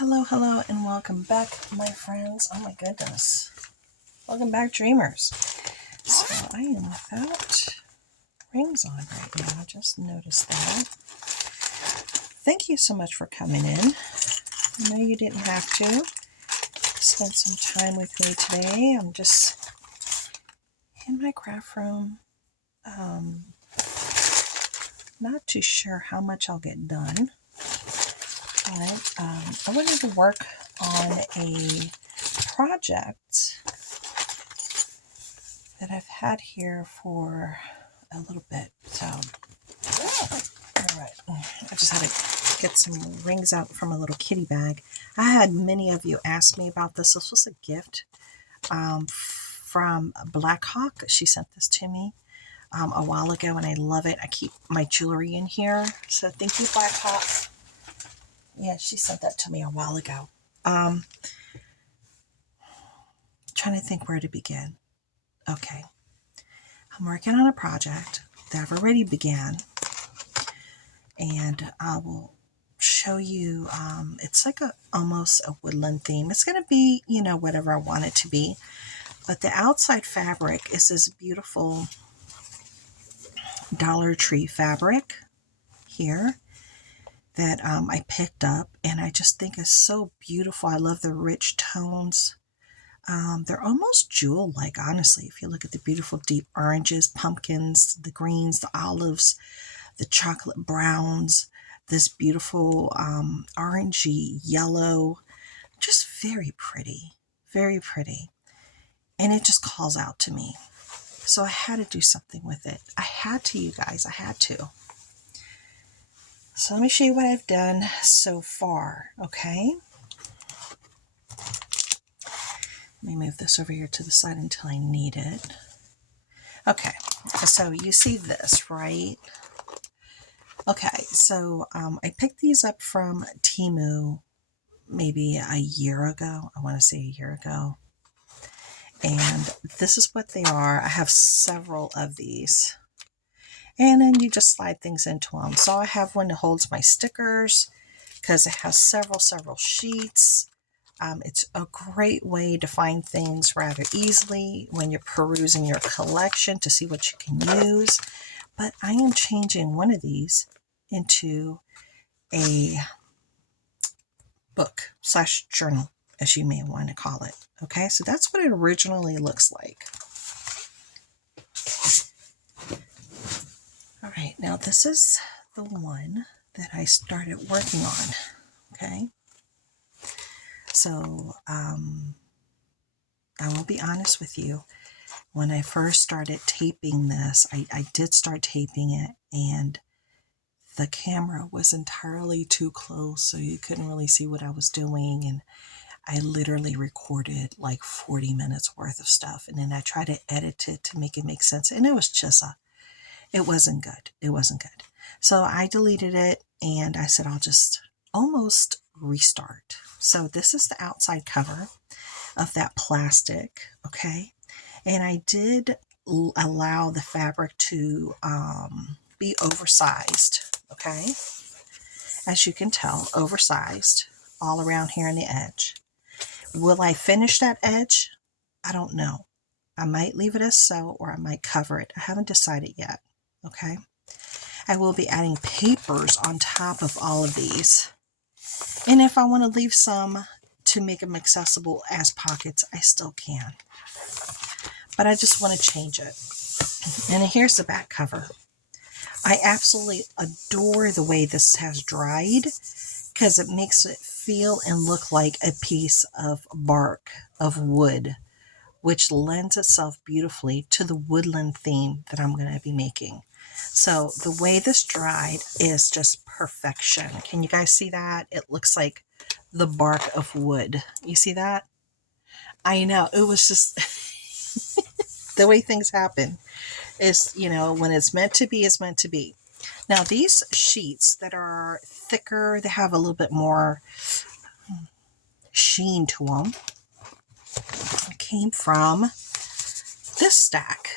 Hello, and welcome back, my friends. Oh my goodness. Welcome back, dreamers. So I am without rings on right now. Just noticed that. Thank you so much for coming in. I know you didn't have to spend some time with me today. I'm just in my craft room. Not too sure how much I'll get done. But I wanted to work on a project that I've had here for a little bit. So, all right, I just had to get some rings out from a little kitty bag. I had many of you ask me about this. This was a gift from Black Hawk. She sent this to me a while ago, and I love it. I keep my jewelry in here. So thank you, Black Hawk. Yeah, she sent that to me a while ago. Trying to think where to begin. Okay. I'm working on a project that I've already began, and I will show you. It's like almost a woodland theme. It's going to be, whatever I want it to be. But the outside fabric is this beautiful Dollar Tree fabric here that I picked up, and I just think is so beautiful. I love the rich tones. They're almost jewel-like, honestly. If you look at the beautiful deep oranges, pumpkins, the greens, the olives, the chocolate browns, this beautiful orangey yellow, just very pretty, very pretty. And it just calls out to me. So I had to do something with it. I had to, you guys. I had to. So let me show you what I've done so far, okay? Let me move this over here to the side until I need it. Okay, so you see this, right? Okay, so I picked these up from Temu maybe a year ago. I want to say a year ago. And this is what they are. I have several of these. And then you just slide things into them. So I have one that holds my stickers because it has several sheets. It's a great way to find things rather easily when you're perusing your collection to see what you can use. But I am changing one of these into a book / journal, as you may want to call it. Okay, so that's what it originally looks like. All right, now this is the one that I started working on. Okay, so I will be honest with you. When I first started taping this, I did start taping it, and the camera was entirely too close, so you couldn't really see what I was doing. And I literally recorded like 40 minutes worth of stuff, and then I tried to edit it to make it make sense, and it was just it wasn't good. It wasn't good. So I deleted it, and I said I'll just almost restart. So this is the outside cover of that plastic, okay? And I did allow the fabric to be oversized, okay? As you can tell, oversized all around here on the edge. Will I finish that edge? I don't know. I might leave it as so, or I might cover it. I haven't decided yet, okay? I will be adding papers on top of all of these. And if I want to leave some to make them accessible as pockets, I still can. But I just want to change it. And here's the back cover. I absolutely adore the way this has dried because it makes it feel and look like a piece of bark of wood, which lends itself beautifully to the woodland theme that I'm going to be making. So the way this dried is just perfection. Can you guys see that? It looks like the bark of wood. You see that? I know. It was just the way things happen is, when it's meant to be, it's meant to be. Now, these sheets that are thicker, they have a little bit more sheen to them, came from this stack.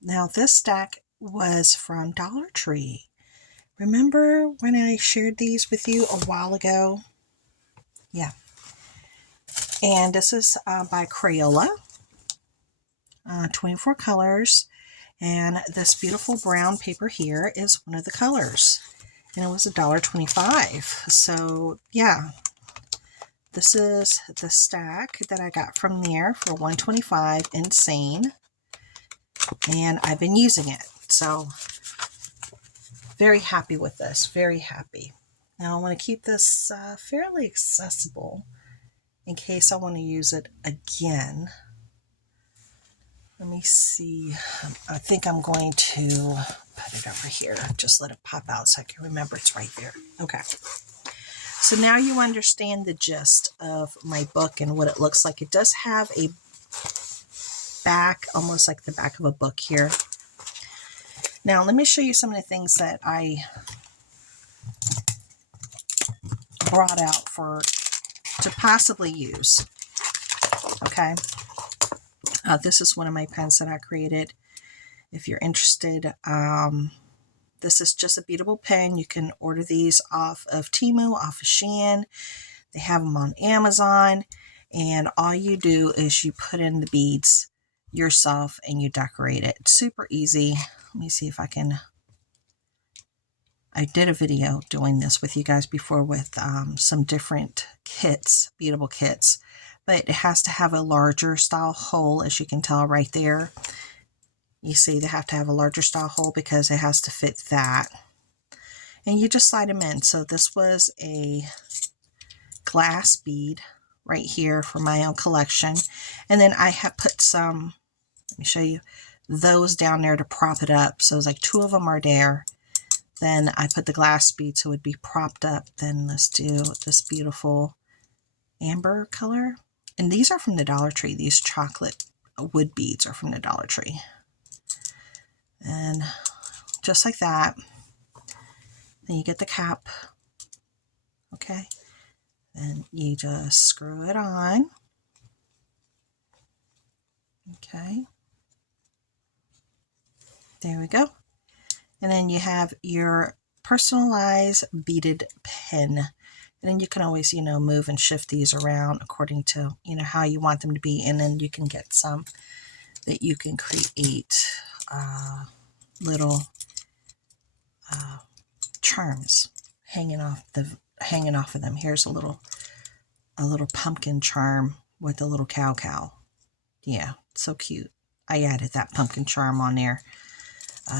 Now, this stack was from Dollar Tree. Remember when I shared these with you a while ago? Yeah. And this is by Crayola. 24 colors. And this beautiful brown paper here is one of the colors. And it was $1.25. So yeah, this is the stack that I got from there for $1.25. Insane. And I've been using it. So very happy with this. Very happy. Now I want to keep this fairly accessible in case I want to use it again. Let me see. I think I'm going to put it over here. Just let it pop out so I can remember it's right there. Okay. So now you understand the gist of my book and what it looks like. It does have a back, almost like the back of a book here. Now let me show you some of the things that I brought out to possibly use. Okay. This is one of my pens that I created. If you're interested, this is just a beadable pen. You can order these off of Temu, off of Shein. They have them on Amazon. And all you do is you put in the beads yourself and you decorate it. It's super easy. Let me see if I can. I did a video doing this with you guys before with some different kits, beadable kits. But it has to have a larger style hole, as you can tell right there. You see they have to have a larger style hole because it has to fit that. And you just slide them in. So this was a glass bead right here for my own collection. And then I have put some, let me show you, those down there to prop it up. So it's like 2 of them are there. Then I put the glass bead so it would be propped up. Then let's do this beautiful amber color. And these are from the Dollar Tree. These chocolate wood beads are from the Dollar Tree. And just like that. Then you get the cap. Okay. Then you just screw it on. Okay. There we go. And then you have your personalized beaded pen. And then you can always, move and shift these around according to, how you want them to be. And then you can get some that you can create little charms hanging off of them. Here's a little pumpkin charm with a little cow. Yeah, so cute. I added that pumpkin charm on there.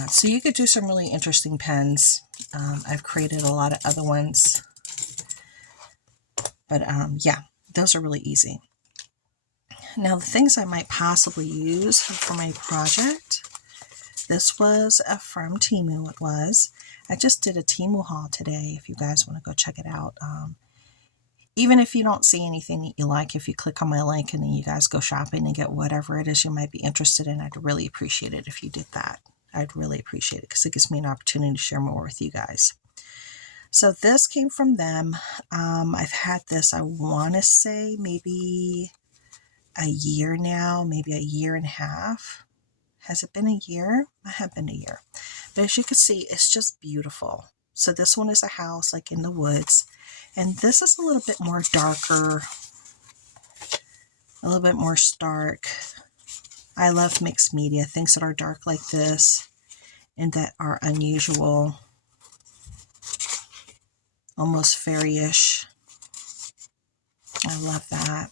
So you could do some really interesting pens. I've created a lot of other ones. But yeah, those are really easy. Now the things I might possibly use for my project. This was from Temu, it was. I just did a Temu haul today if you guys want to go check it out. Even if you don't see anything that you like, if you click on my link and then you guys go shopping and get whatever it is you might be interested in, I'd really appreciate it if you did that. I'd really appreciate it because it gives me an opportunity to share more with you guys. So this came from them. I've had this, I want to say maybe a year now, maybe a year and a half. Has it been a year? It had been a year. But as you can see, it's just beautiful. So this one is a house like in the woods. And this is a little bit more darker, a little bit more stark. I love mixed media, things that are dark like this and that are unusual. Almost fairy-ish. I love that.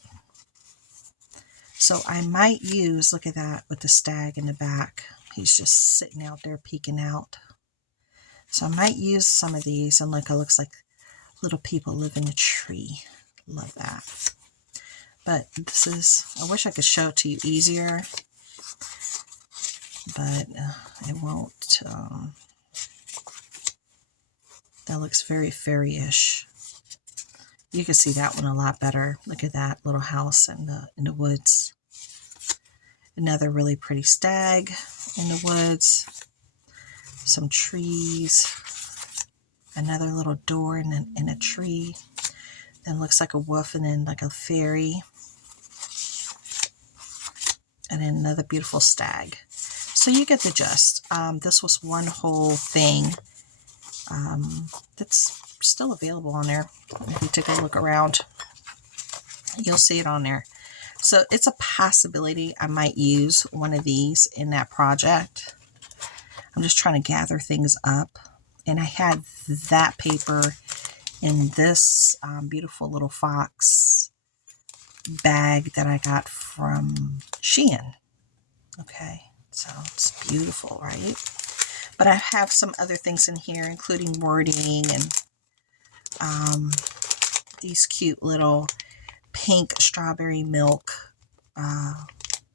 So I might use, look at that, with the stag in the back. He's just sitting out there peeking out. So I might use some of these and look, it looks like little people live in a tree. Love that. But this is, I wish I could show it to you easier. But it won't. That looks very fairy-ish. You can see that one a lot better. Look at that little house in the woods. Another really pretty stag in the woods. Some trees. Another little door in a tree. Then looks like a wolf and then like a fairy. And then another beautiful stag. So you get the gist. This was one whole thing that's still available on there. If you take a look around. You'll see it on there. So it's a possibility I might use one of these in that project. I'm just trying to gather things up. And I had that paper in this beautiful little fox bag that I got from Shein. Okay, so it's beautiful, right? But I have some other things in here, including wording and these cute little pink strawberry milk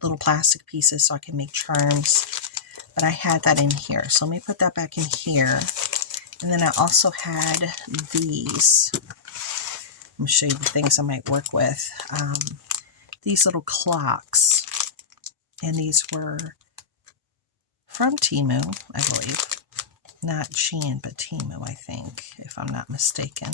little plastic pieces so I can make charms. But I had that in here. So let me put that back in here. And then I also had these. I'm going to show you the things I might work with. These little clocks. And these were from Temu, I believe. Not Shein, but Temu, I think, if I'm not mistaken.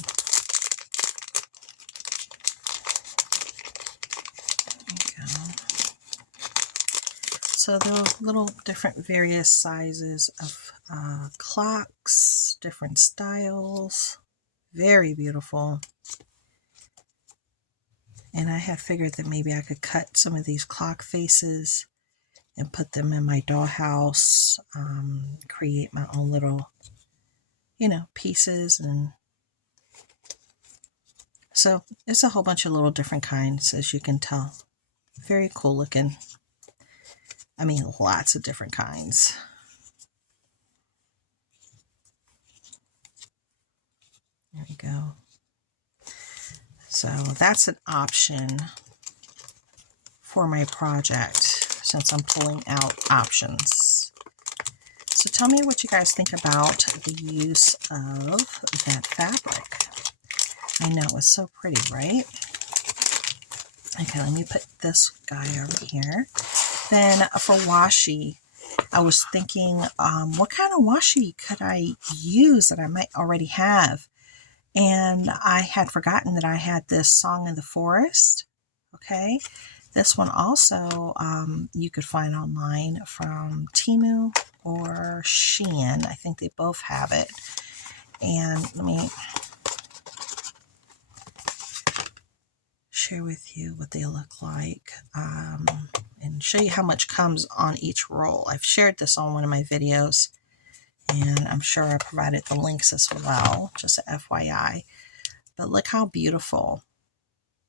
So there are little different various sizes of clocks, different styles, very beautiful. And I had figured that maybe I could cut some of these clock faces and put them in my dollhouse, create my own little, pieces. And so it's a whole bunch of little different kinds, as you can tell. Very cool looking. I mean, lots of different kinds. There we go. So that's an option for my project since I'm pulling out options. So tell me what you guys think about the use of that fabric. I know, it's so pretty, right? Okay, let me put this guy over here. Then for washi, I was thinking, what kind of washi could I use that I might already have? And I had forgotten that I had this Song in the Forest. Okay, this one also you could find online from Temu or Shein. I think they both have it. And let me share with you what they look like and show you how much comes on each roll. I've shared this on one of my videos, and I'm sure I provided the links as well, just a FYI. But look how beautiful.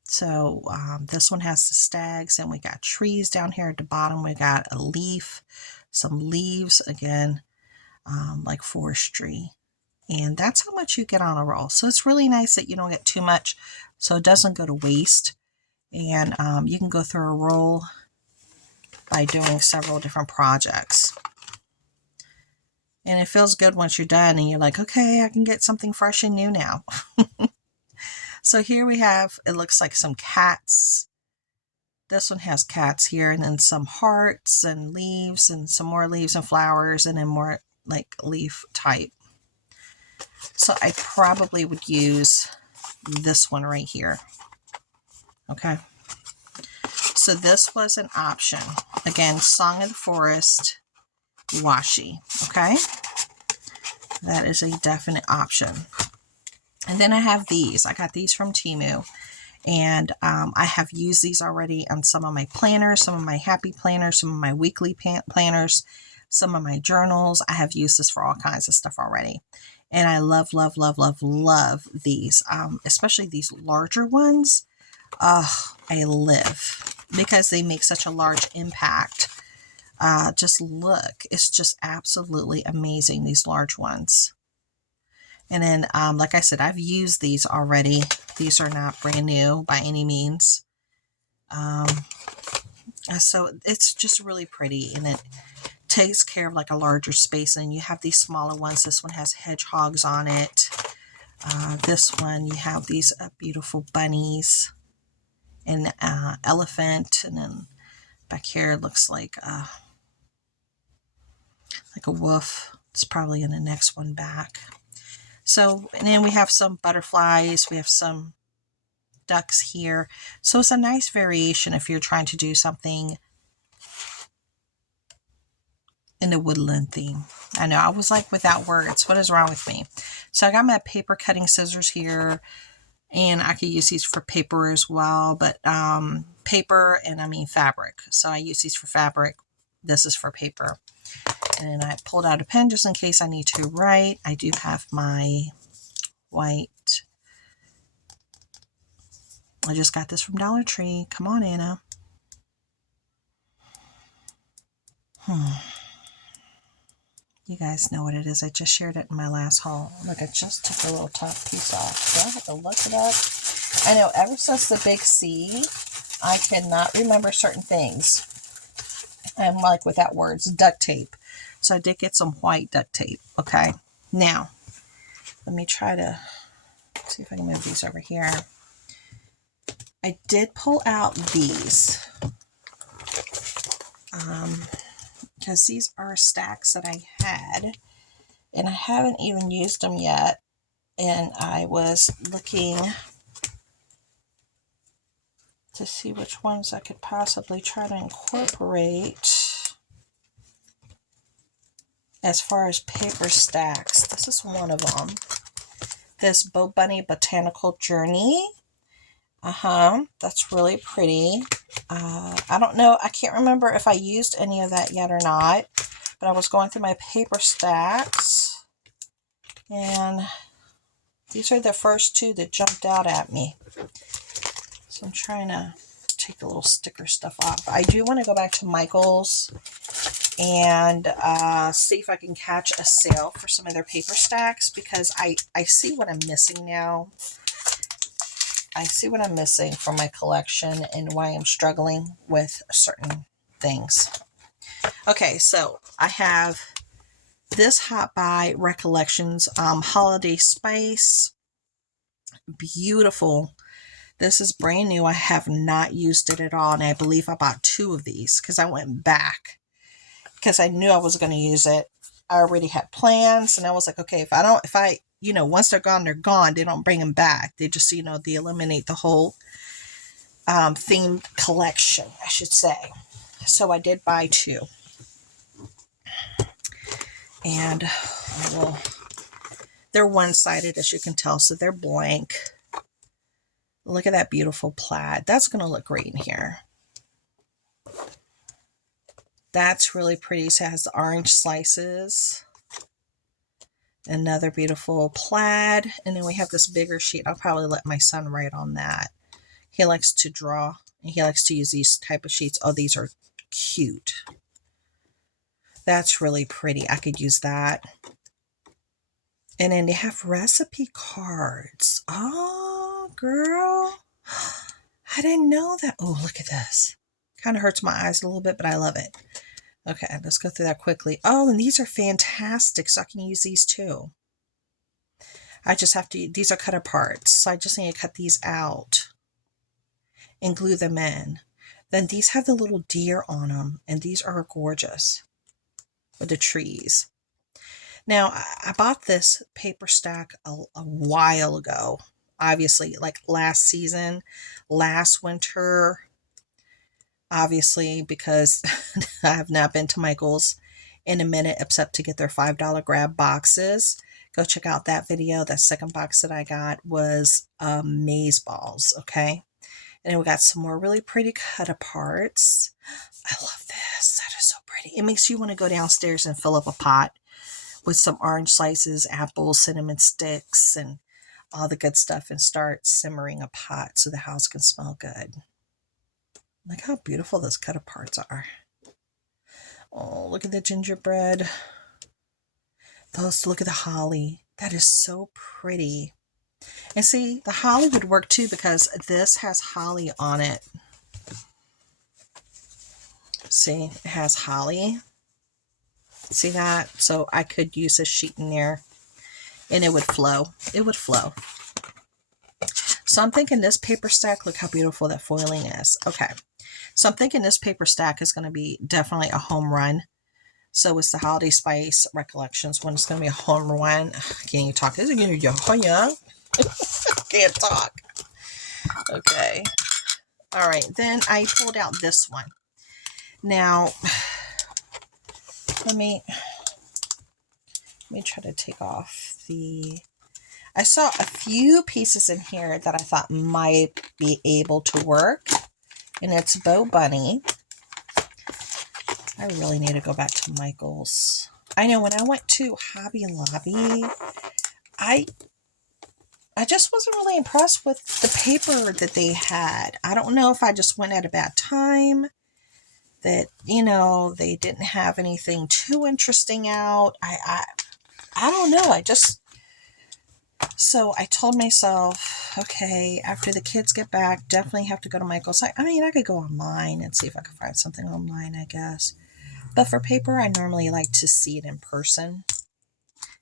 So this one has the stags, and we got trees down here at the bottom. We got a leaf, some leaves, again, like forestry. And that's how much you get on a roll. So it's really nice that you don't get too much so it doesn't go to waste. And you can go through a roll by doing several different projects. And it feels good once you're done and you're like, okay, I can get something fresh and new now. So here we have, it looks like some cats. This one has cats here, and then some hearts and leaves and some more leaves and flowers, and then more like leaf type. So I probably would use this one right here. Okay. So this was an option. Again, Song of the Forest washi. Okay. That is a definite option. And then I have these. I got these from Temu. And I have used these already on some of my planners, some of my happy planners, some of my weekly planners, some of my journals. I have used this for all kinds of stuff already. And I love, love, love, love, love these, especially these larger ones. I live because they make such a large impact. Just look, it's just absolutely amazing, these large ones. And then, like I said, I've used these already. These are not brand new by any means. So it's just really pretty, and it takes care of like a larger space. And you have these smaller ones. This one has hedgehogs on it. This one, you have these beautiful bunnies and elephant. And then back here, it looks like a wolf. It's probably in the next one back. So, and then we have some butterflies. We have some ducks here. So it's a nice variation if you're trying to do something in the woodland theme. I know, I was like without words. What is wrong with me? So I got my paper cutting scissors here, And I could use these for paper as well, but paper and I mean fabric. So I use these for fabric. This is for paper. And I pulled out a pen just in case I need to write. I do have my white. I just got this from Dollar Tree. Come on, Anna. You guys know what it is. I just shared it in my last haul. Look, I just took a little top piece off. Do I have to look it up? I know ever since the big C, I cannot remember certain things. I'm like without words, duct tape. So I did get some white duct tape. Okay. Now, let me try to see if I can move these over here. I did pull out these. Because these are stacks that I had. And I haven't even used them yet. And I was looking to see which ones I could possibly try to incorporate as far as paper stacks. This is one of them. This Bo Bunny Botanical Journey. That's really pretty. I don't know. I can't remember if I used any of that yet or not. But I was going through my paper stacks. And these are the first two that jumped out at me. So I'm trying to take the little sticker stuff off. I do want to go back to Michael's and see if I can catch a sale for some of their paper stacks, because I see what I'm missing now. I see what I'm missing from my collection and why I'm struggling with certain things. Okay, so I have this Hot Buy Recollections Holiday Spice. Beautiful. This is brand new. I have not used it at all, and I believe I bought 2 of these because I went back because I knew I was going to use it. I already had plans, and I was like, okay, if I once they're gone, they're gone. They don't bring them back. They just, they eliminate the whole themed collection, I should say. So I did buy 2. And they're one-sided, as you can tell, so they're blank. Look at that beautiful plaid. That's going to look great in here. That's really pretty. So it has the orange slices. Another beautiful plaid. And then we have this bigger sheet. I'll probably let my son write on that. He likes to draw, and he likes to use these type of sheets. Oh, these are cute. That's really pretty. I could use that. And then they have recipe cards. Oh, girl. I didn't know that. Oh, look at this. Kind of hurts my eyes a little bit, but I love it. Okay, let's go through that quickly. Oh, and these are fantastic. So I can use these too. I just have to, these are cut apart. So I just need to cut these out and glue them in. Then these have the little deer on them, and these are gorgeous with the trees. Now, I bought this paper stack a while ago, obviously, like last season, last winter, obviously, because I have not been to Michael's in a minute except to get their $5 grab boxes. Go check out that video. That second box that I got was maze balls, okay? And then we got some more really pretty cut aparts. I love this. That is so pretty. It makes you want to go downstairs and fill up a pot with some orange slices, apples, cinnamon sticks, and all the good stuff, and start simmering a pot so the house can smell good. Look how beautiful those cut aparts are. Oh, look at the gingerbread. Look at the holly. That is so pretty. And see, the holly would work too because this has holly on it. See, it has holly. See that? So I could use a sheet in there and it would flow. It would flow. So I'm thinking this paper stack, look how beautiful that foiling is. Okay. So I'm thinking this paper stack is going to be definitely a home run. So it's the Holiday Spice Recollections one. It's going to be a home run. Can't even talk. Can't talk. Okay. All right. Then I pulled out this one. Now, let me try to take off the... I saw a few pieces in here that I thought might be able to work. And it's Bow Bunny. I really need to go back to Michael's. I know when I went to Hobby Lobby, I just wasn't really impressed with the paper that they had. I don't know if I just went at a bad time, that, you know, they didn't have anything too interesting out. I don't know. So I told myself, okay, after the kids get back, definitely have to go to Michael's. I mean, I could go online and see if I could find something online, I guess. But for paper, I normally like to see it in person.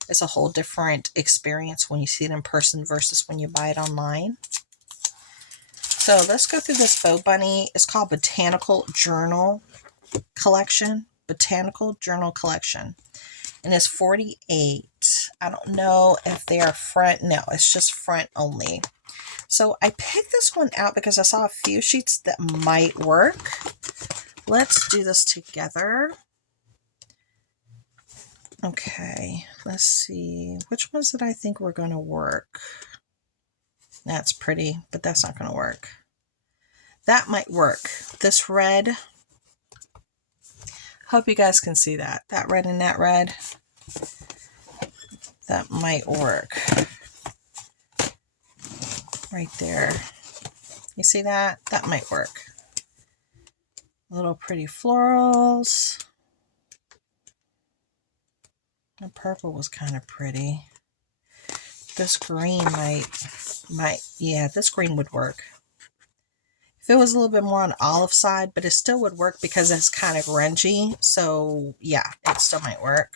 It's a whole different experience when you see it in person versus when you buy it online. So let's go through this Bow Bunny. It's called Botanical Journal Collection. Botanical Journal Collection. And it's 48. I don't know if they are front. No, it's just front only. So I picked this one out because I saw a few sheets that might work. Let's do this together. Okay, let's see. Which ones did I think were going to work? That's pretty, but that's not going to work. That might work. This red. Hope you guys can see that. That red and that red. That might work. Right there. You see that? That might work. Little pretty florals. The purple was kind of pretty. This green might, yeah, this green would work. If it was a little bit more on the olive side, but it still would work because it's kind of grungy. So yeah, it still might work.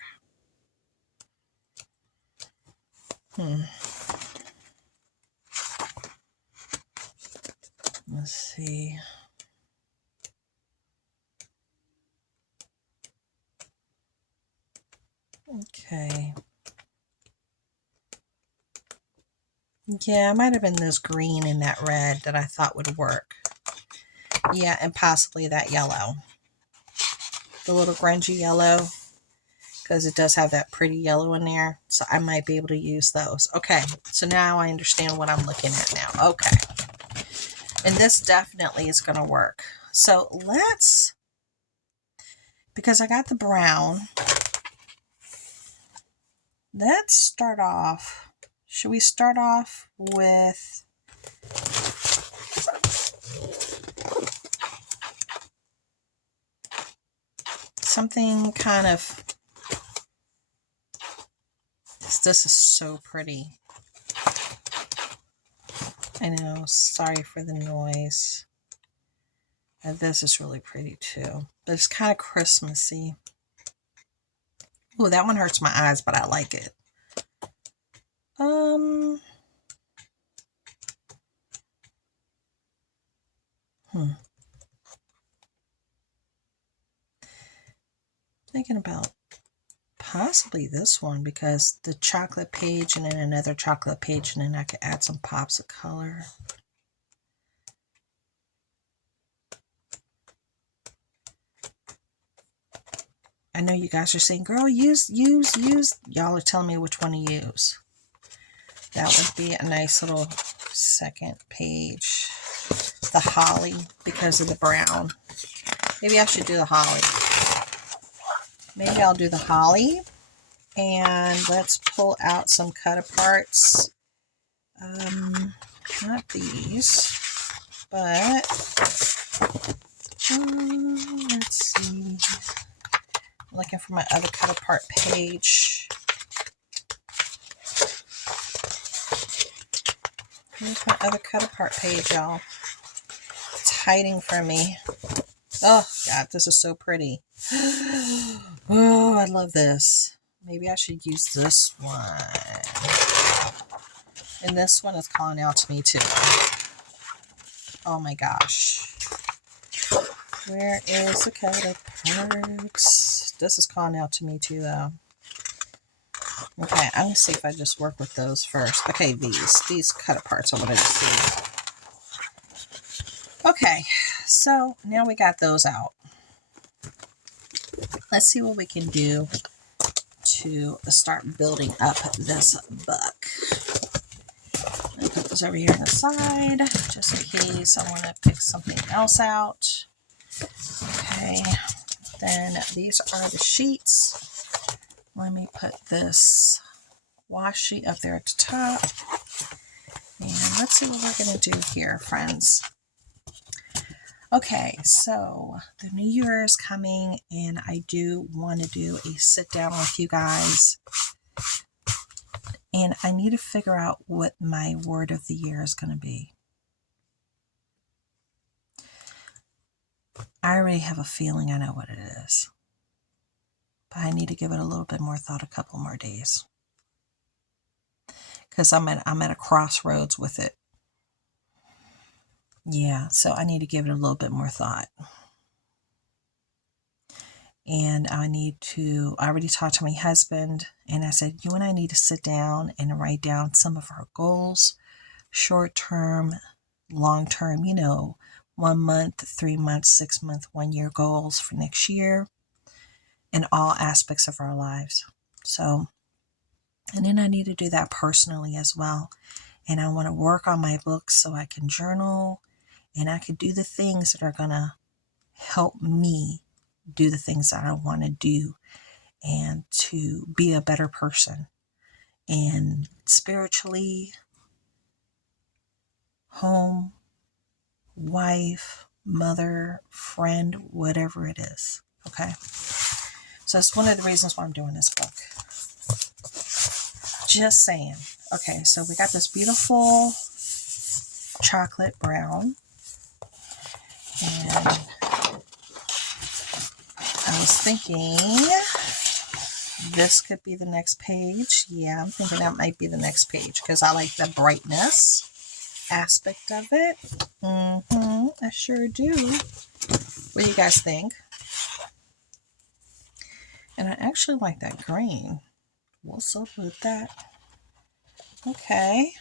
Let's see. Okay. Yeah, it might have been this green and that red that I thought would work. Yeah, and possibly that yellow. The little grungy yellow. Because it does have that pretty yellow in there. So I might be able to use those. Okay, so now I understand what I'm looking at now. Okay. And this definitely is going to work. So let's, because I got the brown, let's start off. Should we start off with something kind of, this is so pretty. I know, sorry for the noise. And this is really pretty too. But it's kind of Christmassy. Oh, that one hurts my eyes, but I like it. Thinking about possibly this one because the chocolate page and then another chocolate page and then I could add some pops of color. I know you guys are saying, girl, use. Y'all are telling me which one to use. That would be a nice little second page. The holly because of the brown. Maybe I should do the holly. Maybe I'll do the holly. And let's pull out some cut aparts. Not these, but let's see. I'm looking for my other cut apart page. Here's my other cut apart page, y'all. It's hiding from me. Oh, God, this is so pretty. Oh, I love this. Maybe I should use this one. And this one is calling out to me, too. Oh, my gosh. Where is the cut aparts? This is calling out to me, too, though. Okay, I'm going to see if I just work with those first. Okay, these cut aparts I wanted to see. Okay, so now we got those out. Let's see what we can do to start building up this book. those over here on the side, just in case I want to pick something else out. Okay, then these are the sheets. Let me put this wash sheet up there at the top. And let's see what we're going to do here, friends. Okay, so the new year is coming, and I do want to do a sit down with you guys. And I need to figure out what my word of the year is going to be. I already have a feeling I know what it is. But I need to give it a little bit more thought, a couple more days. Because I'm at a crossroads with it. Yeah, so I need to give it a little bit more thought. And I already talked to my husband, and I said, you and I need to sit down and write down some of our goals, short-term, long-term, 1 month, 3 months, 6 month, 1 year goals for next year in all aspects of our lives. So, and then I need to do that personally as well. And I want to work on my books so I can journal, and I can do the things that are going to help me do the things that I want to do and to be a better person. And spiritually, home, wife, mother, friend, whatever it is. Okay? So that's one of the reasons why I'm doing this book. Just saying. Okay, so we got this beautiful chocolate brown. And I was thinking this could be the next page. Yeah, I'm thinking that might be the next page because I like the brightness aspect of it. I sure do. What do you guys think? And I actually like that green. What's up with that? Okay.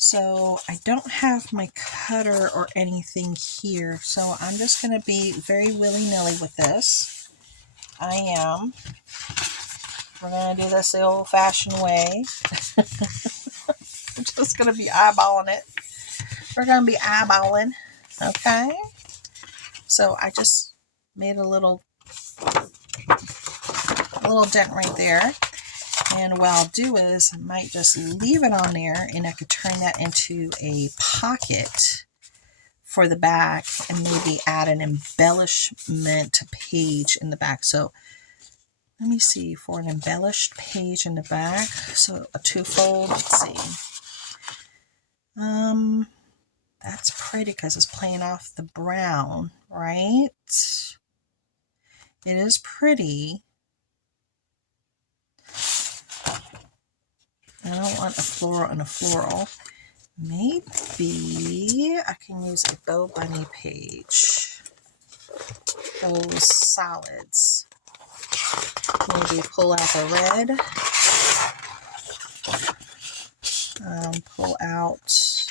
So I don't have my cutter or anything here, so I'm just going to be very willy-nilly with this. I am. We're going to do this the old-fashioned way. I'm just going to be eyeballing it. We're going to be eyeballing. Okay? So I just made a little dent right there. And what I'll do is I might just leave it on there, and I could turn that into a pocket for the back and maybe add an embellishment page in the back. So let me see, for an embellished page in the back, so a twofold, let's see. That's pretty because it's playing off the brown, right? It is pretty. I don't want a floral and a floral. Maybe I can use a bow bunny page. Those solids. Maybe pull out the red. Pull out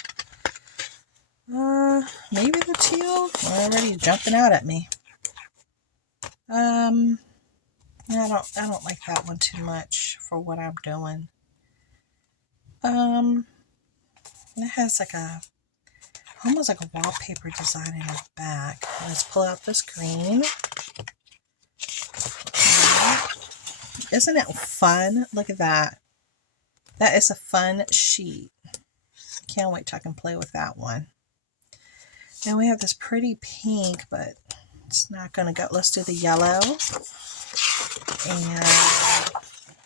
maybe the teal. Already jumping out at me. Yeah, I don't like that one too much for what I'm doing. It has like almost like a wallpaper design in the back. Let's pull out this green. Isn't it fun? Look at that. That is a fun sheet. Can't wait till I can play with that one. Then we have this pretty pink, but it's not going to go. Let's do the yellow. And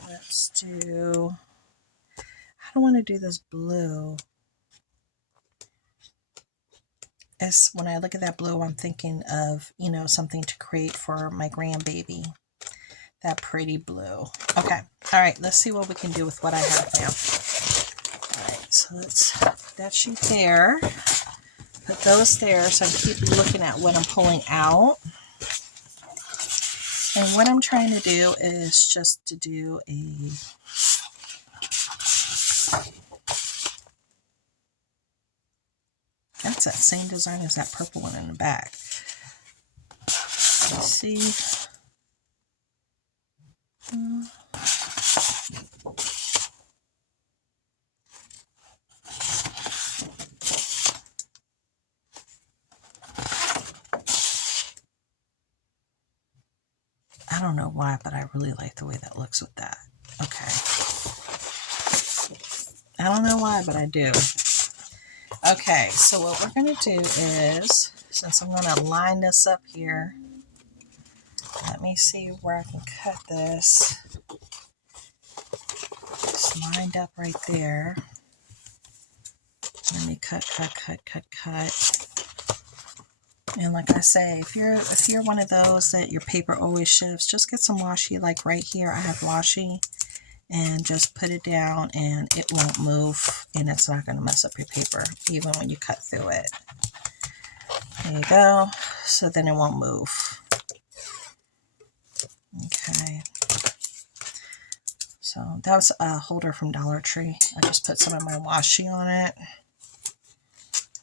let's do, I don't want to do this blue. When I look at that blue, I'm thinking of, something to create for my grandbaby. That pretty blue. Okay. All right. Let's see what we can do with what I have now. All right. So let's put that sheet there. Put those there so I keep looking at what I'm pulling out. And what I'm trying to do is just to do a... That's that same design as that purple one in the back. Let's see. don't know why, but I really like the way that looks with that. Okay. I don't know why, but I do. Okay, so what we're going to do is, since I'm going to line this up here, let me see where I can cut this. It's lined up right there. Let me cut. And like I say, if you're one of those that your paper always shifts, just get some washi, like right here. I have washi, and just put it down, and it won't move, and it's not going to mess up your paper, even when you cut through it. There you go. So then it won't move. Okay. So that was a holder from Dollar Tree. I just put some of my washi on it.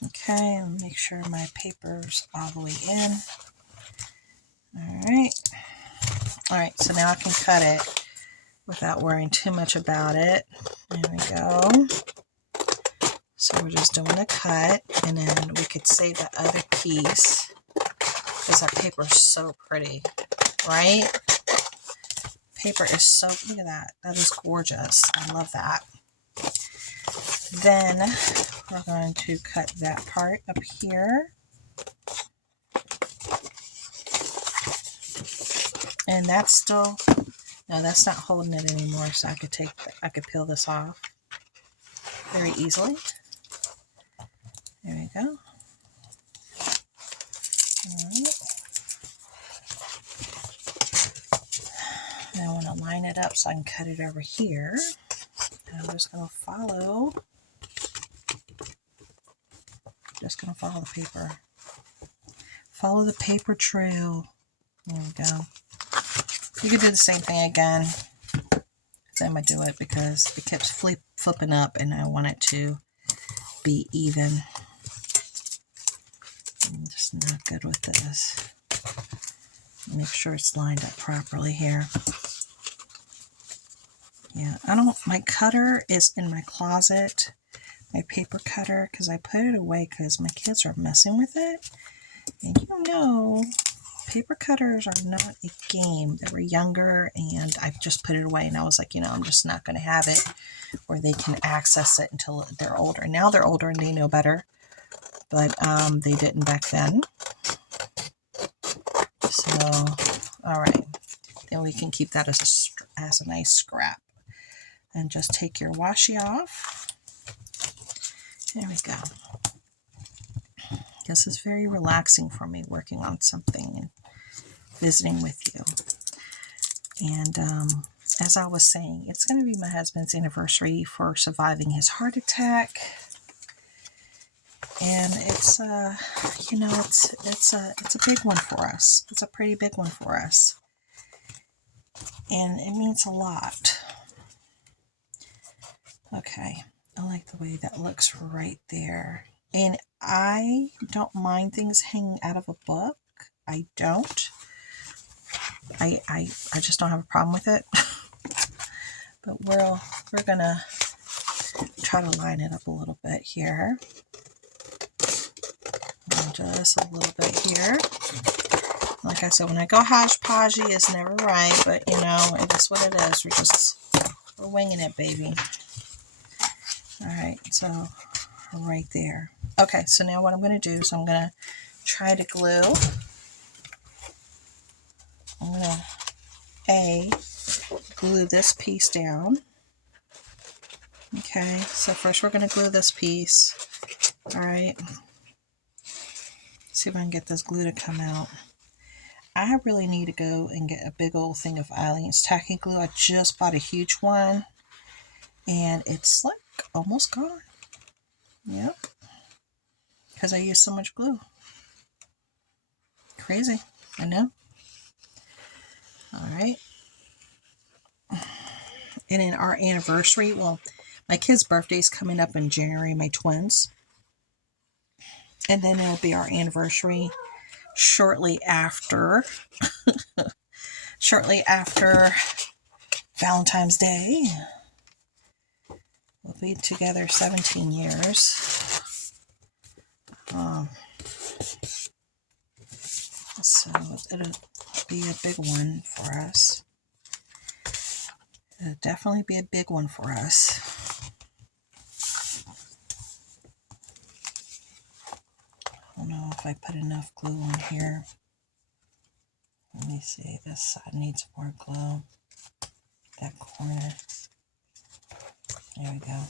Okay, and make sure my paper's all the way in. All right, so now I can cut it without worrying too much about it. There we go. So we're just doing a cut, and then we could save the other piece because that paper is so pretty, right? Paper is so, look at that. That is gorgeous. I love that. Then we're going to cut that part up here. And that's still, no, that's not holding it anymore, so I could peel this off very easily. There we go. All right. Now I want to line it up so I can cut it over here. And I'm just going to follow the paper. Follow the paper trail. There we go. You could do the same thing again. I'm going to do it because it keeps flipping up and I want it to be even. I'm just not good with this. Make sure it's lined up properly here. Yeah, my cutter is in my closet, my paper cutter, because I put it away because my kids are messing with it. And you know, paper cutters are not a game. They were younger, and I just put it away, and I was like, you know, I'm just not going to have it where they can access it until they're older. Now they're older and they know better, but they didn't back then. So, all right, then we can keep that as a nice scrap. And just take your washi off. There we go. This is very relaxing for me, working on something and visiting with you. And as I was saying, it's going to be my husband's anniversary for surviving his heart attack. And it's you know, it's a big one for us. It's a pretty big one for us. And it means a lot. Okay, I like the way that looks right there. And I don't mind things hanging out of a book. I don't. I just don't have a problem with it. But we're gonna try to line it up a little bit here. And just a little bit here. Like I said, when I go hodgepodgey, it's never right, but you know, it is what it is. We're winging it, baby. All right, so right there. Okay, so now what I'm going to do is I'm going to try to glue. I'm going to glue this piece down. Okay, so first we're going to glue this piece. All right. See if I can get this glue to come out. I really need to go and get a big old thing of Alliance tacky glue. I just bought a huge one, and it's like almost gone. Yep. Because I use so much glue. Crazy, I know. All right. And in our anniversary, well, my kid's birthday is coming up in January, my twins. And then it'll be our anniversary shortly after Valentine's Day. We'll be together 17 years. So be a big one for us. It'll definitely be a big one for us. I don't know if I put enough glue on here. Let me see, this side needs more glue. That corner. There we go.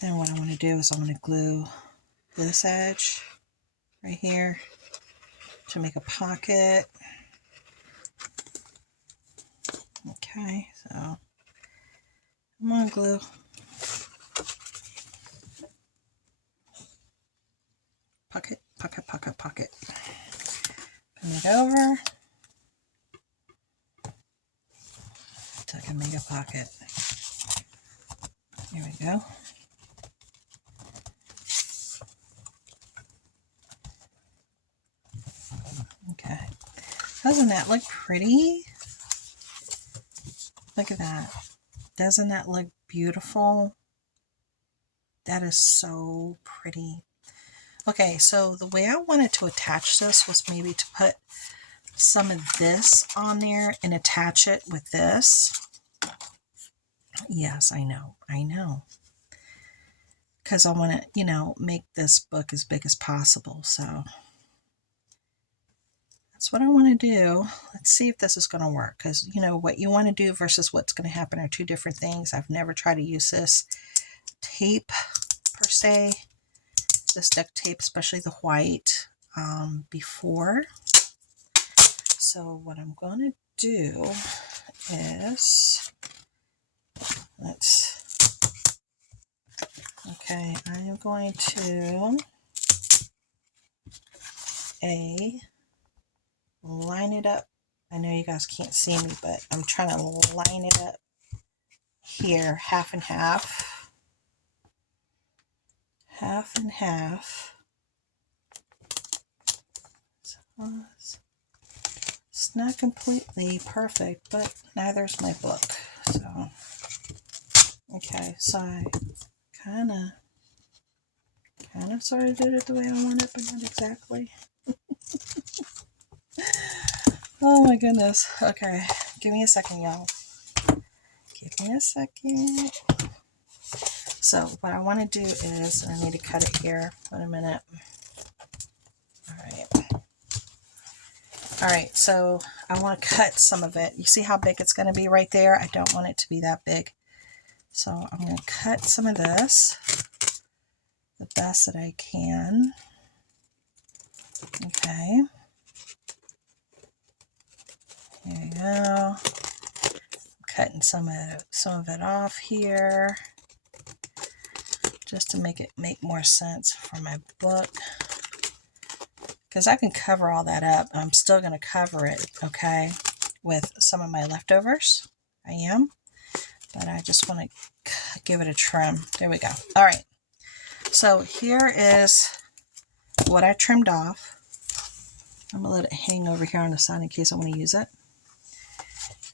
Then what I want to do is I want to glue this edge right here to make a pocket. Okay, so I'm going to glue pocket, pocket, pocket, pocket. Put it over so I can make a pocket. There we go. Okay. Doesn't that look pretty? Look at that. Doesn't that look beautiful? That is so pretty. Okay, so the way I wanted to attach this was maybe to put some of this on there and attach it with this. Yes, I know. Because I want to, you know, make this book as big as possible. So that's what I want to do. Let's see if this is going to work. Because, you know, what you want to do versus what's going to happen are two different things. I've never tried to use this tape per se. This duct tape, especially the white, before. So what I'm going to do is, okay, I am going to line it up. I know you guys can't see me, but I'm trying to line it up here, half and half. Half and half. So it's not completely perfect, but neither is my book. So, okay, so I kind of sort of did it the way I want it, but not exactly. Oh my goodness. Okay, give me a second, y'all. Give me a second. So what I want to do is, I need to cut it here. Wait a minute. All right, so I want to cut some of it. You see how big it's going to be right there? I don't want it to be that big. So I'm going to cut some of this the best that I can. Okay. There you go. I'm cutting some of it off here just to make it make more sense for my book. Because I can cover all that up. I'm still going to cover it, okay, with some of my leftovers. I am. But I just want to give it a trim. There we go. All right. So here is what I trimmed off. I'm going to let it hang over here on the side in case I want to use it.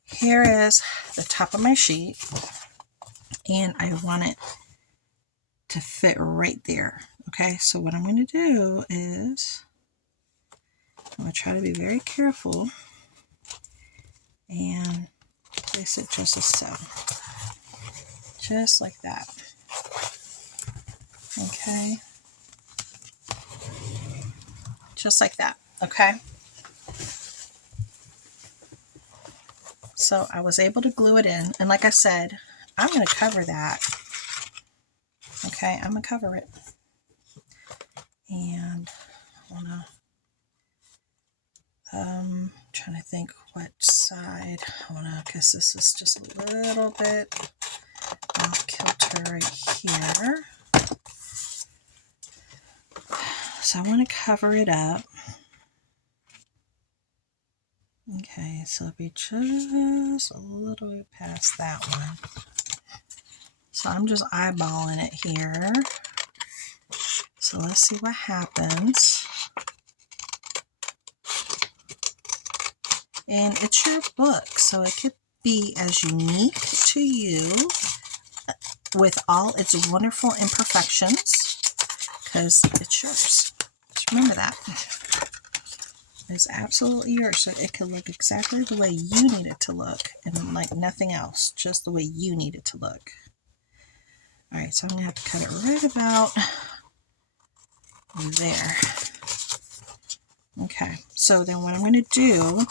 Here is the top of my sheet. And I want it to fit right there. Okay, so what I'm going to do is I'm going to try to be very careful and place it just as so. Just like that. Okay. Just like that. Okay. So I was able to glue it in. And like I said, I'm going to cover that. Okay, I'm going to cover it. And I want to trying to think what side I want to, because this is just a little bit off kilter right here. So I want to cover it up. Okay, so it'll be just a little bit past that one. So I'm just eyeballing it here. So let's see what happens. And it's your book, so it could be as unique to you with all its wonderful imperfections, because it's yours. Just remember that. It's absolutely yours, so it can look exactly the way you need it to look, and like nothing else, just the way you need it to look. All right, so I'm gonna have to cut it right about there. Okay, so then what I'm gonna do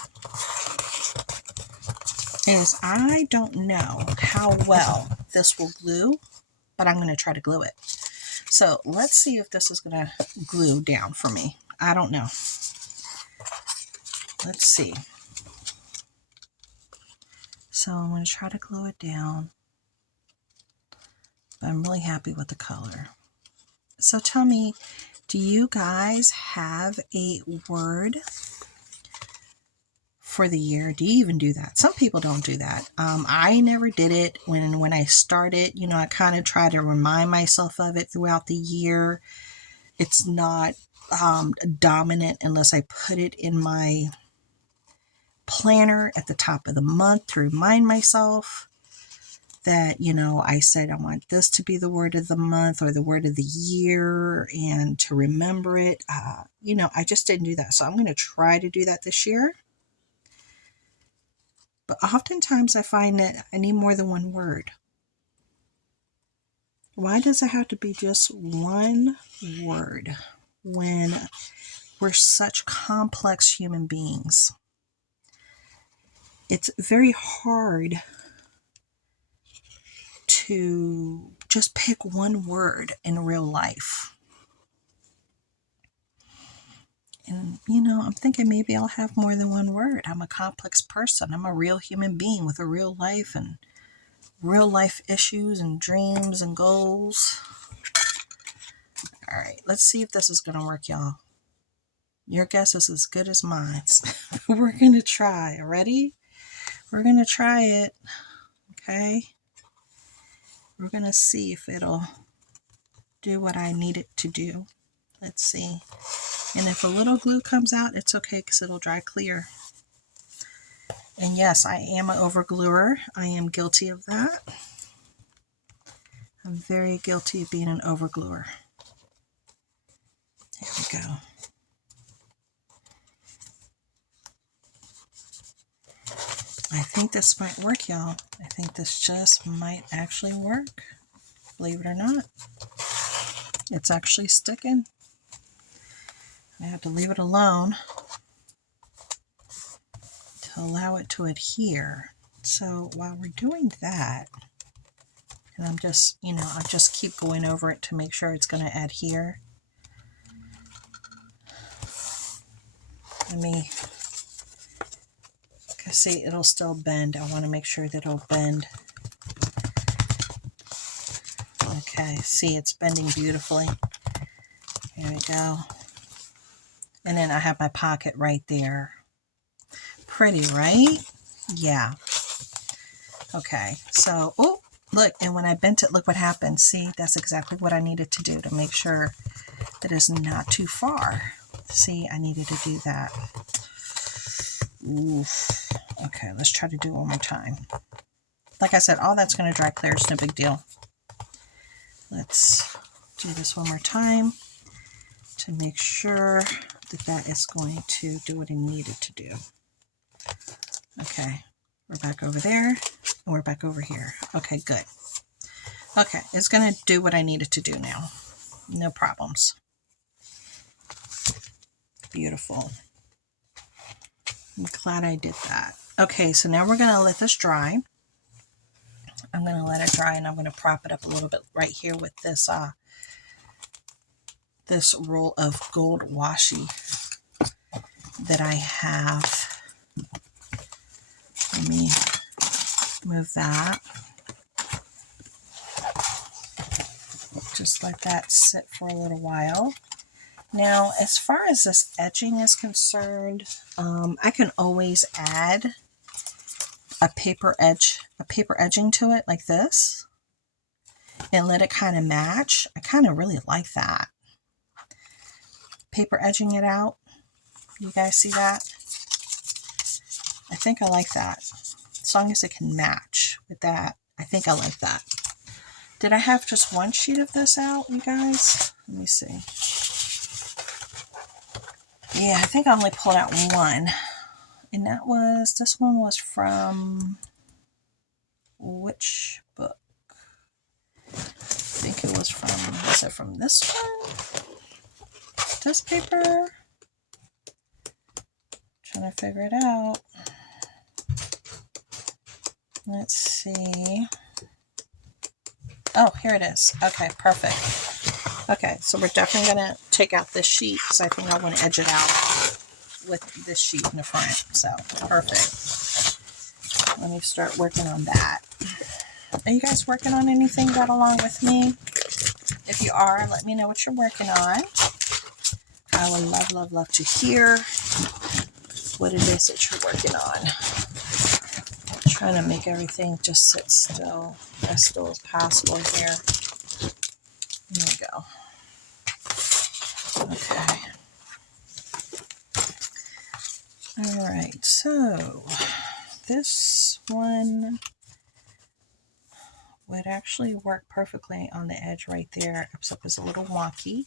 is, I don't know how well this will glue, but I'm gonna try to glue it. So let's see if this is gonna glue down for me. I don't know. Let's see. So I'm going to try to glue it down. But I'm really happy with the color. So tell me, do you guys have a word for the year? Do you even do that? Some people don't do that. I never did it when I started. You know, I kind of try to remind myself of it throughout the year. It's not dominant unless I put it in my planner at the top of the month to remind myself that, you know, I said I want this to be the word of the month or the word of the year, and to remember it. You know, I just didn't do that. So I'm going to try to do that this year. But oftentimes I find that I need more than one word. Why does it have to be just one word when we're such complex human beings? It's very hard to just pick one word in real life. And, you know, I'm thinking maybe I'll have more than one word. I'm a complex person. I'm a real human being with a real life and real life issues and dreams and goals. All right, let's see if this is going to work, y'all. Your guess is as good as mine. We're going to try. Ready? We're going to try it. Okay? We're going to see if it'll do what I need it to do. Let's see. And if a little glue comes out, it's okay because it'll dry clear. And yes, I am an overgluer. I am guilty of that. I'm very guilty of being an overgluer. There we go. I think this might work, y'all. I think this just might actually work. Believe it or not. It's actually sticking. I have to leave it alone to allow it to adhere. So while we're doing that, and I'm just, you know, I just keep going over it to make sure it's going to adhere. Let me, because see, it'll still bend. I want to make sure that it'll bend. Okay, see, it's bending beautifully. Here we go. And then I have my pocket right there. Pretty, right? Yeah. Okay, so, oh, look, and when I bent it, look what happened. See, that's exactly what I needed to do to make sure that it's not too far. See, I needed to do that. Oof. Okay, let's try to do it one more time. Like I said, all that's going to dry clear. It's no big deal. Let's do this one more time to make sure that that is going to do what it needed to do. Okay, we're back over there, and we're back over here. Okay, good. Okay, it's going to do what I needed to do now. No problems. Beautiful. I'm glad I did that. Okay, so now we're going to let this dry. I'm going to let it dry, and I'm going to prop it up a little bit right here with this this roll of gold washi that I have. Let me move that. Just let that sit for a little while. Now, as far as this edging is concerned, I can always add a paper edging to it like this and let it kind of match. I kind of really like that. Paper edging it out. You guys see that? I think I like that. As long as it can match with that, I think I like that. Did I have just one sheet of this out, you guys? Let me see. Yeah, I think I only pulled out one. And this one was from which book? I think it was from this one? This paper? Trying to figure it out. Let's see. Oh, here it is. Okay, perfect. Okay, so we're definitely going to take out this sheet because I think I want to edge it out with this sheet in the front. So, perfect. Let me start working on that. Are you guys working on anything right along with me? If you are, let me know what you're working on. I would love, love, love to hear what it is that you're working on. I'm trying to make everything just sit still, as still as possible here. There we go. Okay. All right, so this one would actually work perfectly on the edge right there, except it's a little wonky.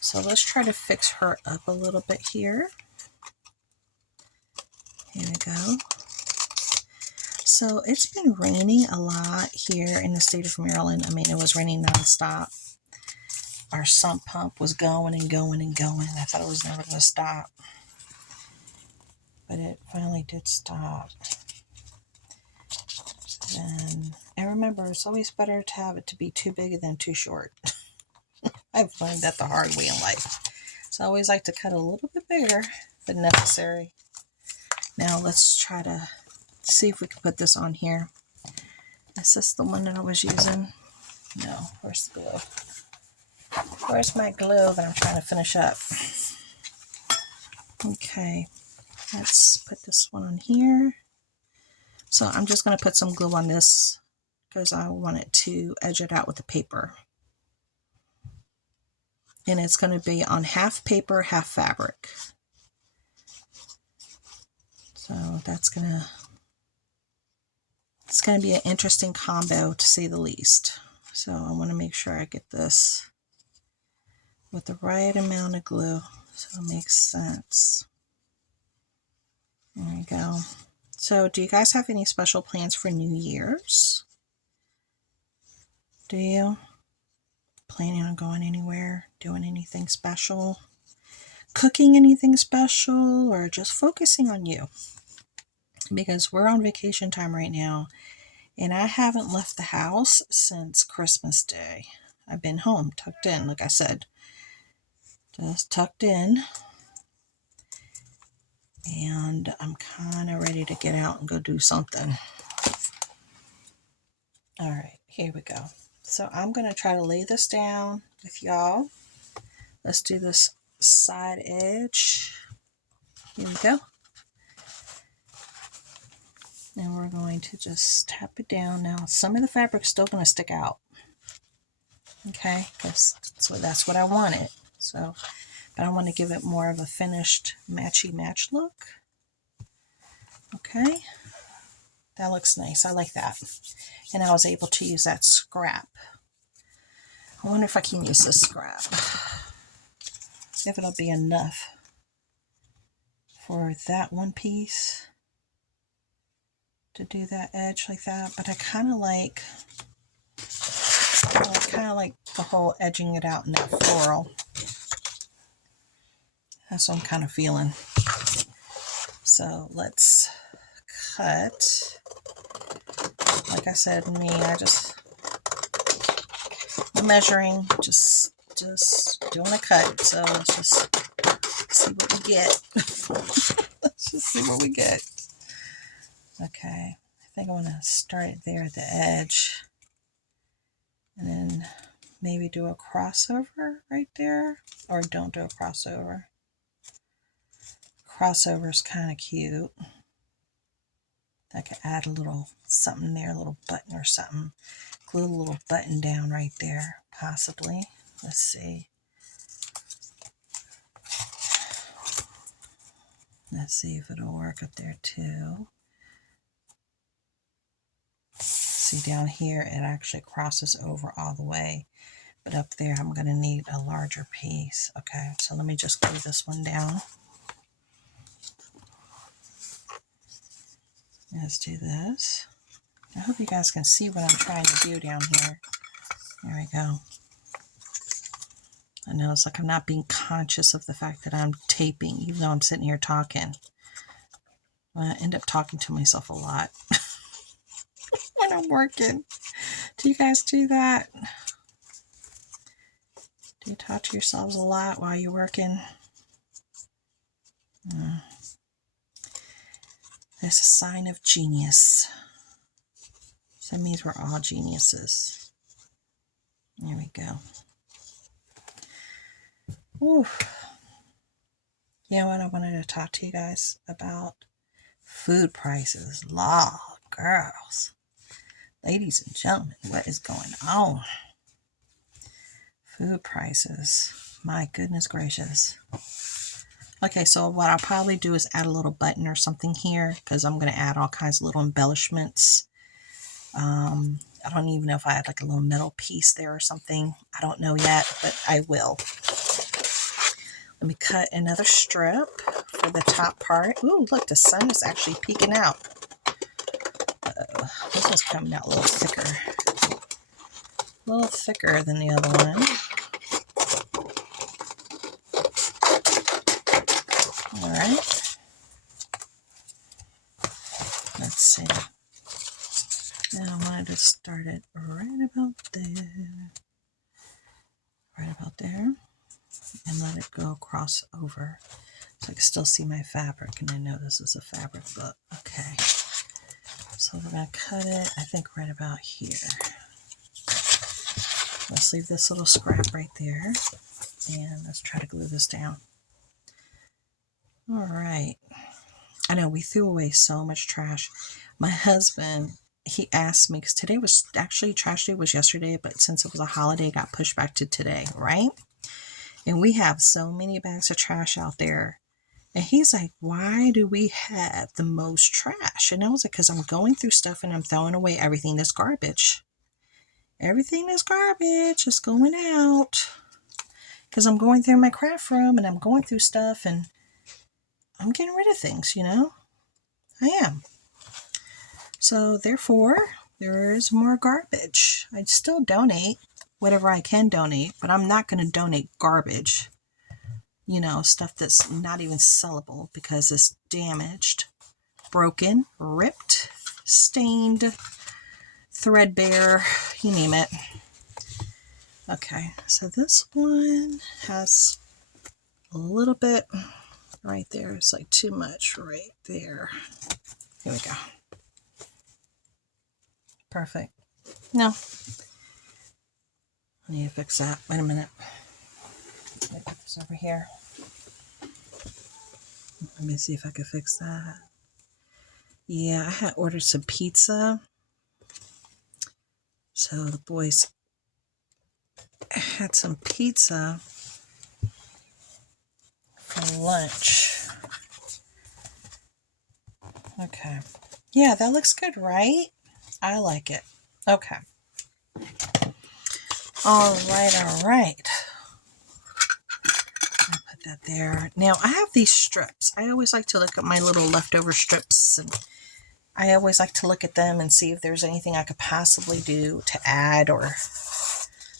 So let's try to fix her up a little bit here. Here we go. So it's been raining a lot here in the state of Maryland. I mean, it was raining nonstop. Our sump pump was going and going and going. I thought it was never going to stop. But it finally did stop. And remember, it's always better to have it to be too big than too short. I've learned that the hard way in life. So I always like to cut a little bit bigger than necessary. Now let's try to see if we can put this on here. Is this the one that I was using? No, where's the glue? Where's my glue that I'm trying to finish up? Okay, let's put this one on here. So I'm just going to put some glue on this because I want it to edge it out with the paper. And it's going to be on half paper, half fabric. So it's going to be an interesting combo to say the least. So I want to make sure I get this with the right amount of glue so it makes sense. There we go. So do you guys have any special plans for New Year's? Do you? Planning on going anywhere? Doing anything special? Cooking anything special? Or just focusing on you? Because we're on vacation time right now. And I haven't left the house since Christmas Day. I've been home, tucked in, like I said. Just tucked in. And I'm kind of ready to get out and go do something. All right, here we go. So I'm going to try to lay this down with y'all. Let's do this side edge. Here we go. And we're going to just tap it down. Now, some of the fabric's still going to stick out. Okay, because that's what I wanted. So, but I want to give it more of a finished matchy match look. Okay, that looks nice. I like that. And I was able to use that scrap. I wonder if I can use this scrap. If it'll be enough for that one piece to do that edge like that. But I kind of like the whole edging it out in that floral. That's what I'm kind of feeling. So let's cut. Like I said, I'm measuring, just doing a cut. So let's just see what we get. Let's just see what we get. Okay, I think I want to start it there at the edge. And then maybe do a crossover right there. Or don't do a crossover. Crossover is kind of cute. I could add a little something there, a little button or something. Glue a little button down right there, possibly. Let's see. Let's see if it'll work up there too. See down here, it actually crosses over all the way. But up there, I'm going to need a larger piece. Okay, so let me just glue this one down. Let's do this. I hope you guys can see what I'm trying to do down here. There we go. I know it's like I'm not being conscious of the fact that I'm taping, even though I'm sitting here talking. I end up talking to myself a lot when I'm working. Do you guys do that? Do you talk to yourselves a lot while you're working? There's a sign of genius. So that means we're all geniuses. There we go. Whew. You know what I wanted to talk to you guys about? Food prices. Law, girls. Ladies and gentlemen, what is going on? Food prices. My goodness gracious. Okay, so what I'll probably do is add a little button or something here because I'm going to add all kinds of little embellishments. I don't even know if I had like a little metal piece there or something. I don't know yet, but I will. Let me cut another strip for the top part. Ooh, look, the sun is actually peeking out. This one's coming out a little thicker. A little thicker than the other one. All right. Let's see. Now I wanted to start it right about there. Right about there. And let it go across over. So I can still see my fabric. And I know this is a fabric book. Okay. So we're going to cut it, I think, right about here. Let's leave this little scrap right there. And let's try to glue this down. All right. I know we threw away so much trash. My husband, he asked me, because today was actually, trash day was yesterday, but since it was a holiday, it got pushed back to today, right? And we have so many bags of trash out there. And he's like, why do we have the most trash? And I was like, because I'm going through stuff and I'm throwing away everything that's garbage. Everything that's garbage is going out. Because I'm going through my craft room and I'm going through stuff and I'm getting rid of things, you know? I am. So therefore, there is more garbage. I'd still donate whatever I can donate, but I'm not going to donate garbage. You know, stuff that's not even sellable because it's damaged, broken, ripped, stained, threadbare, you name it. Okay, so this one has a little bit right there. It's like too much right there. Here we go. Perfect. No. I need to fix that. Wait a minute. Let me put this over here. Let me see if I can fix that. Yeah, I had ordered some pizza. So the boys had some pizza for lunch. Okay. Yeah, that looks good, right? I like it. Okay. All right. I'll put that there. Now, I have these strips. I always like to look at my little leftover strips, and I always like to look at them and see if there's anything I could possibly do to add or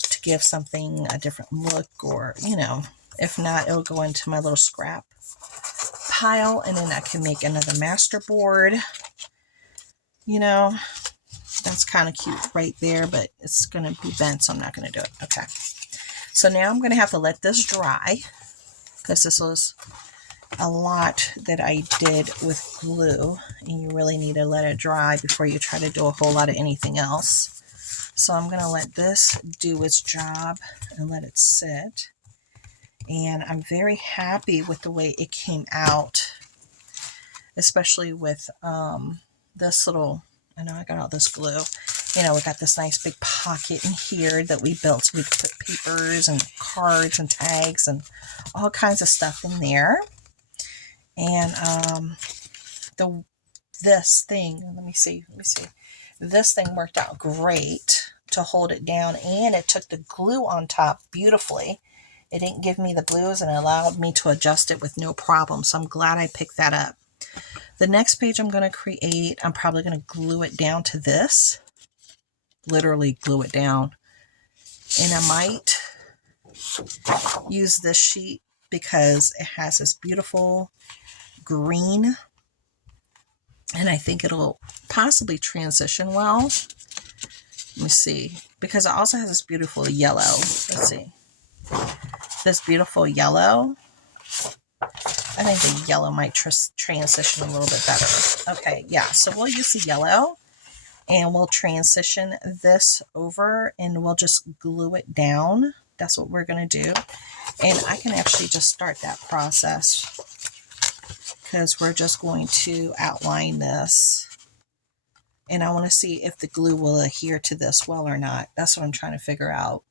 to give something a different look, or, you know, if not, it'll go into my little scrap pile, and then I can make another master board. You know, that's kind of cute right there, but it's going to be bent, so I'm not going to do it. Okay. So now I'm going to have to let this dry because this was a lot that I did with glue, and you really need to let it dry before you try to do a whole lot of anything else. So I'm going to let this do its job and let it sit. And I'm very happy with the way it came out, especially with this little, I know I got all this glue. You know, we got this nice big pocket in here that we built so we could put papers and cards and tags and all kinds of stuff in there. And this thing, let me see. This thing worked out great to hold it down, and it took the glue on top beautifully. It didn't give me the blues and it allowed me to adjust it with no problem. So I'm glad I picked that up. The next page I'm going to create, I'm probably going to glue it down to this. Literally glue it down. And I might use this sheet because it has this beautiful green. And I think it'll possibly transition well. Let me see. Because it also has this beautiful yellow. Let's see. This beautiful yellow. I think the yellow might transition a little bit better. Okay, yeah. So we'll use the yellow. And we'll transition this over and we'll just glue it down. That's what we're going to do. And I can actually just start that process because we're just going to outline this. And I want to see if the glue will adhere to this well or not. That's what I'm trying to figure out.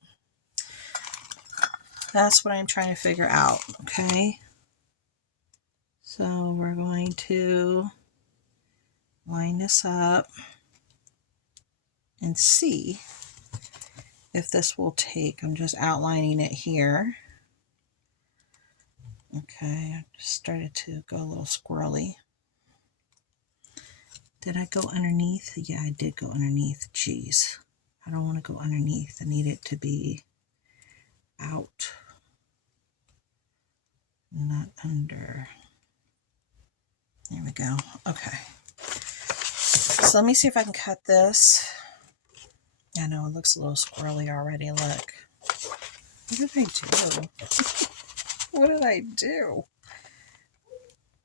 That's what I'm trying to figure out. Okay. So we're going to line this up and see if this will take. I'm just outlining it here. Okay, I just started to go a little squirrely. Did I go underneath? Yeah, I did go underneath. Jeez. I don't want to go underneath. I need it to be out, not under. There we go. Okay. So let me see if I can cut this. I know it looks a little squirrely already. Look. What did I do? What did I do?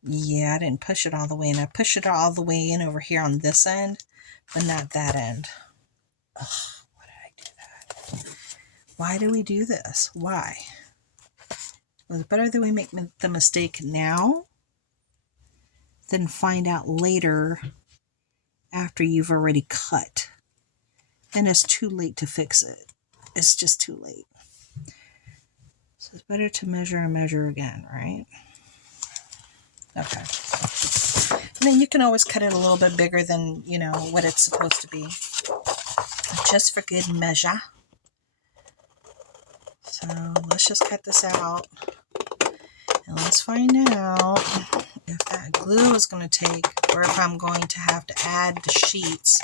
Yeah, I didn't push it all the way in. I pushed it all the way in over here on this end, but not that end. Ugh, why did I do that? Why do we do this? Why? Well, it's better that we make the mistake now than find out later after you've already cut. And it's too late to fix it. It's just too late. So it's better to measure and measure again, right? Okay. And then you can always cut it a little bit bigger than, you know, what it's supposed to be. Just for good measure. So let's just cut this out. And let's find out if that glue is going to take, or if I'm going to have to add the sheets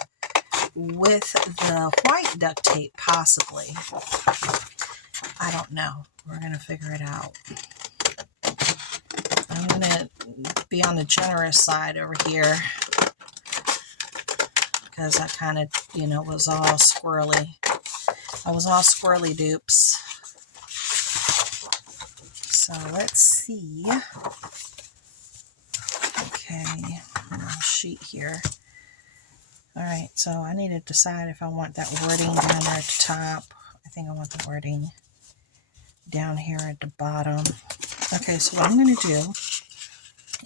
with the white duct tape, possibly. I don't know. We're going to figure it out. I'm going to be on the generous side over here because I kind of, you know, was all squirrely. I was all squirrely dupes. So let's see. Okay, a little sheet here. All right, so I need to decide if I want that wording down there at the top. I think I want the wording down here at the bottom. Okay, so what I'm going to do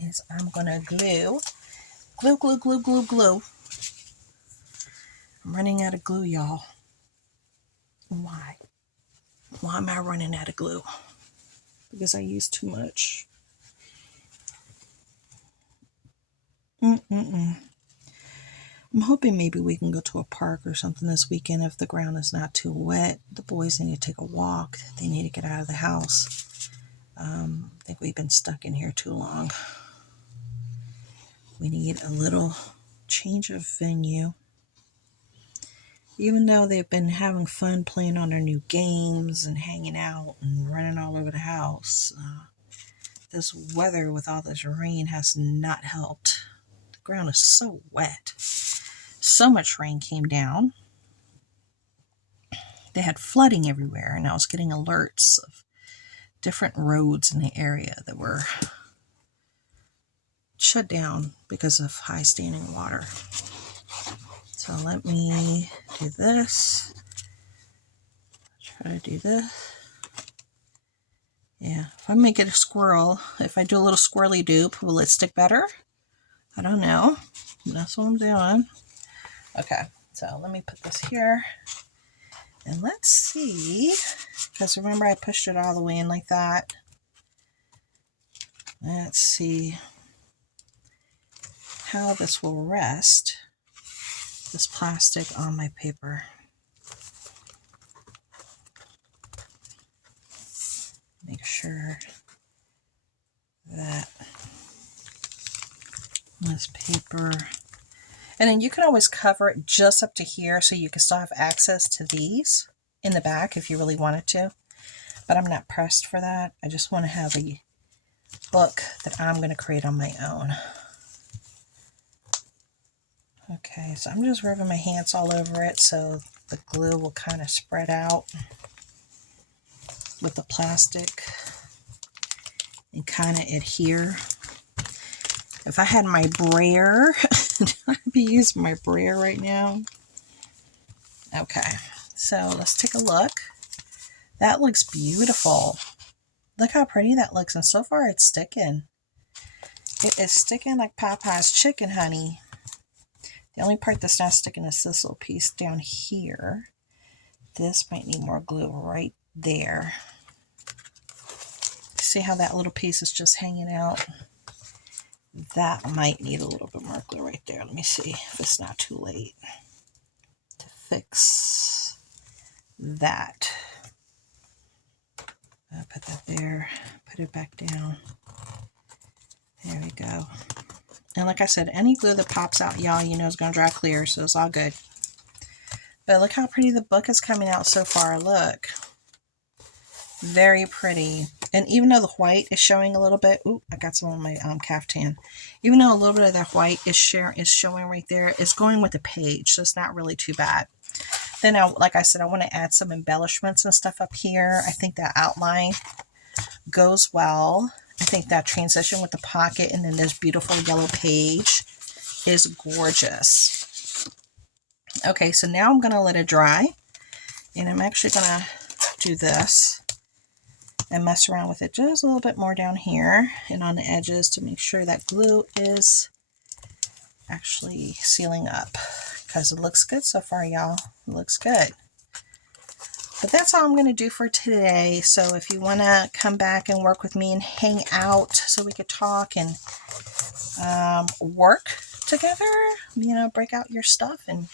is I'm going to glue. I'm running out of glue, y'all. Why? Why am I running out of glue? Because I used too much. I'm hoping maybe we can go to a park or something this weekend if the ground is not too wet. The boys need to take a walk. They need to get out of the house. I think we've been stuck in here too long. We need a little change of venue. Even though they've been having fun playing on their new games and hanging out and running all over the house, this weather with all this rain has not helped. The ground is so wet. So much rain came down. They had flooding everywhere, and I was getting alerts of different roads in the area that were shut down because of high standing water. So let me do this. Try to do this. Yeah, if I make it a squirrel, if I do a little squirrely dupe, will it stick better? I don't know. That's what I'm doing. Okay, so let me put this here. And let's see, because remember I pushed it all the way in like that. Let's see how this will rest, this plastic on my paper. sure that this paper, and then you can always cover it just up to here so you can still have access to these in the back if you really wanted to, but I'm not pressed for that. I just want to have a book that I'm going to create on my own. Okay, so I'm just rubbing my hands all over it so the glue will kind of spread out with the plastic and kind of adhere. If I had my brayer, I'd be using my brayer right now. Okay, so let's take a look. That looks beautiful. Look how pretty that looks, and so far it's sticking. It is sticking like Popeye's chicken, honey. The only part that's not sticking is this little piece down here. This might need more glue right there. See how that little piece is just hanging out? That might need a little bit more glue right there. Let me see if it's not too late to fix that. I'll put that there, put it back down. There we go. And like I said, any glue that pops out, y'all, you know is going to dry clear, so it's all good. But look how pretty the book is coming out so far. Look. Very pretty. And even though the white is showing a little bit, ooh, I got some on my caftan. Even though a little bit of that white is showing right there, it's going with the page, so it's not really too bad. Then, like I said, I want to add some embellishments and stuff up here. I think that outline goes well. I think that transition with the pocket and then this beautiful yellow page is gorgeous. Okay, so now I'm going to let it dry. And I'm actually going to do this and mess around with it just a little bit more down here and on the edges to make sure that glue is actually sealing up, because it looks good so far, y'all. It looks good. But that's all I'm going to do for today. So if you want to come back and work with me and hang out so we could talk and work together, you know, break out your stuff and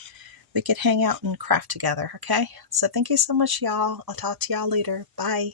we could hang out and craft together, okay? So thank you so much, y'all. I'll talk to y'all later. Bye.